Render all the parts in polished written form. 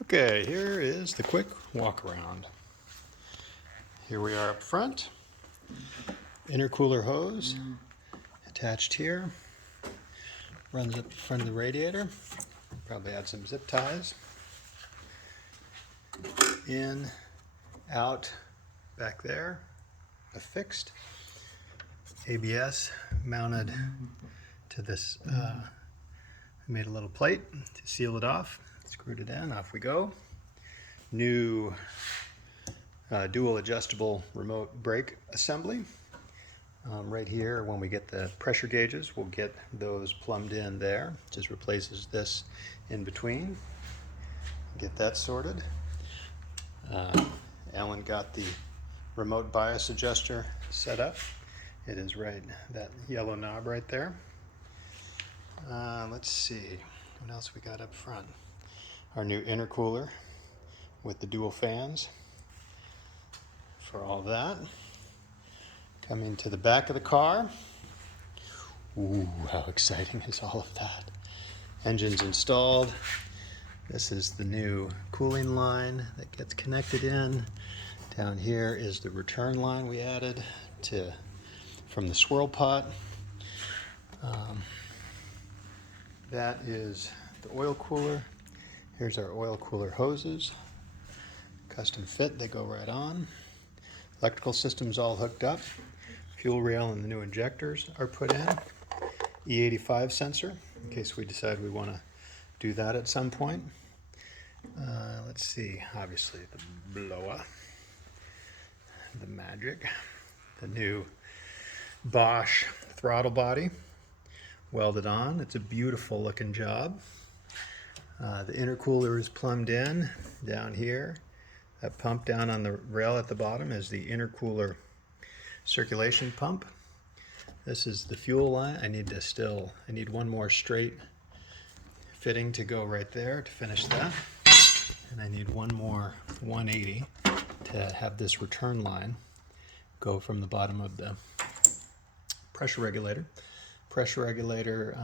Okay, here is the quick walk around. Here we are up front. Intercooler hose attached here. Runs up the front of the radiator. Probably add some zip ties. In, out, back there. Affixed. ABS mounted to this. I made a little plate to seal it off. Screwed it in. Off we go. New dual adjustable remote brake assembly. Right here, when we get the pressure gauges, we'll get those plumbed in there. Just replaces this in between. Get that sorted. Alan got the remote bias adjuster set up. It is right, that yellow knob right there. Let's see, what else we got up front? Our new intercooler with the dual fans for all that. Coming to the back of the car. Ooh, how exciting is all of that. Engine's installed. This is the new cooling line that gets connected in. Down here is the return line we added from the swirl pot. That is the oil cooler. Here's our oil cooler hoses. Custom fit, they go right on. Electrical system's all hooked up. Fuel rail and the new injectors are put in. E85 sensor, in case we decide we want to do that at some point. Let's see, obviously the blower, the magic, the new Bosch throttle body, welded on. It's a beautiful looking job. The intercooler is plumbed in down here. That pump down on the rail at the bottom is the intercooler circulation pump. This is the fuel line. I need one more straight fitting to go right there to finish that. And I need one more 180 to have this return line go from the bottom of the pressure regulator. Pressure regulator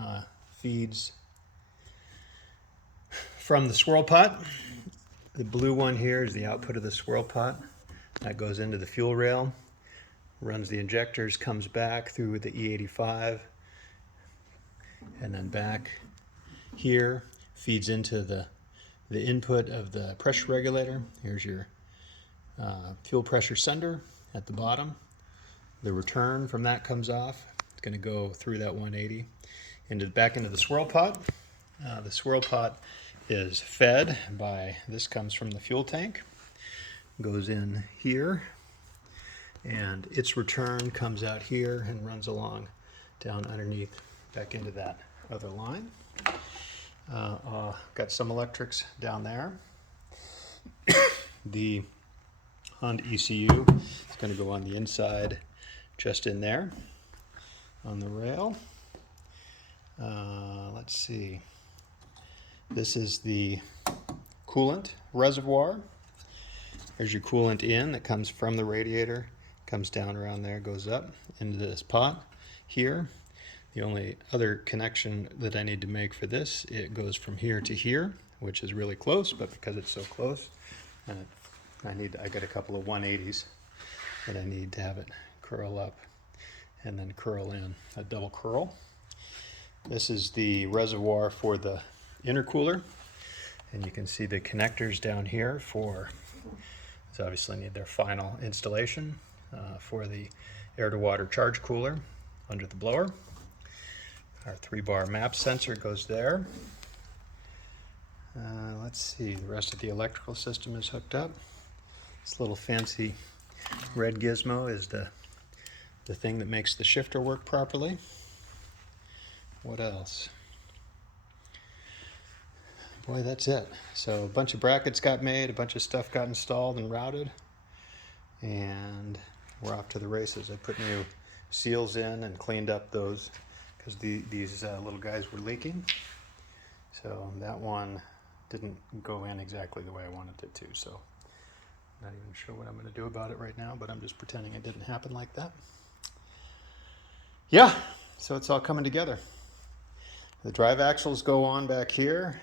feeds from the swirl pot. The blue one here is the output of the swirl pot. That goes into the fuel rail, runs the injectors, comes back through the E85, and then back here, feeds into the input of the pressure regulator. Here's your fuel pressure sender at the bottom. The return from that comes off. It's going to go through that 180 back into the swirl pot. The swirl pot is fed by, this comes from the fuel tank, goes in here, and its return comes out here and runs along down underneath back into that other line. Got some electrics down there. The Honda ECU is going to go on the inside, just in there on the rail. Let's see. This is the coolant reservoir. There's your coolant in that comes from the radiator, comes down around there, goes up into this pot here. The only other connection that I need to make for this, it goes from here to here, which is really close, but because it's so close, I got a couple of 180s that I need to have it curl up and then curl in, a double curl. This is the reservoir for the intercooler, and you can see the connectors down here for, these obviously need their final installation for the air to water charge cooler under the blower. Our 3-bar map sensor goes there. Let's see, the rest of the electrical system is hooked up. This little fancy red gizmo is the thing that makes the shifter work properly. What else? Boy, that's it. So a bunch of brackets got made, a bunch of stuff got installed and routed, and we're off to the races. I put new seals in and cleaned up those because these little guys were leaking. So that one didn't go in exactly the way I wanted it to. So I'm not even sure what I'm going to do about it right now, but I'm just pretending it didn't happen like that. Yeah, so it's all coming together. The drive axles go on back here.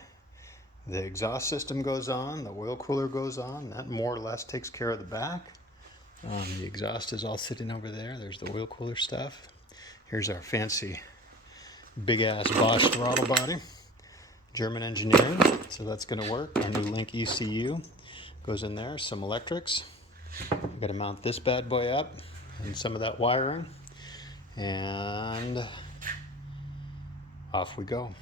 The exhaust system goes on, the oil cooler goes on. That more or less takes care of the back. The exhaust is all sitting over there. There's the oil cooler stuff. Here's our fancy big ass Bosch throttle body. German engineering, so that's going to work. Our new Link ECU goes in there. Some electrics. I've got to mount this bad boy up and some of that wiring. And off we go.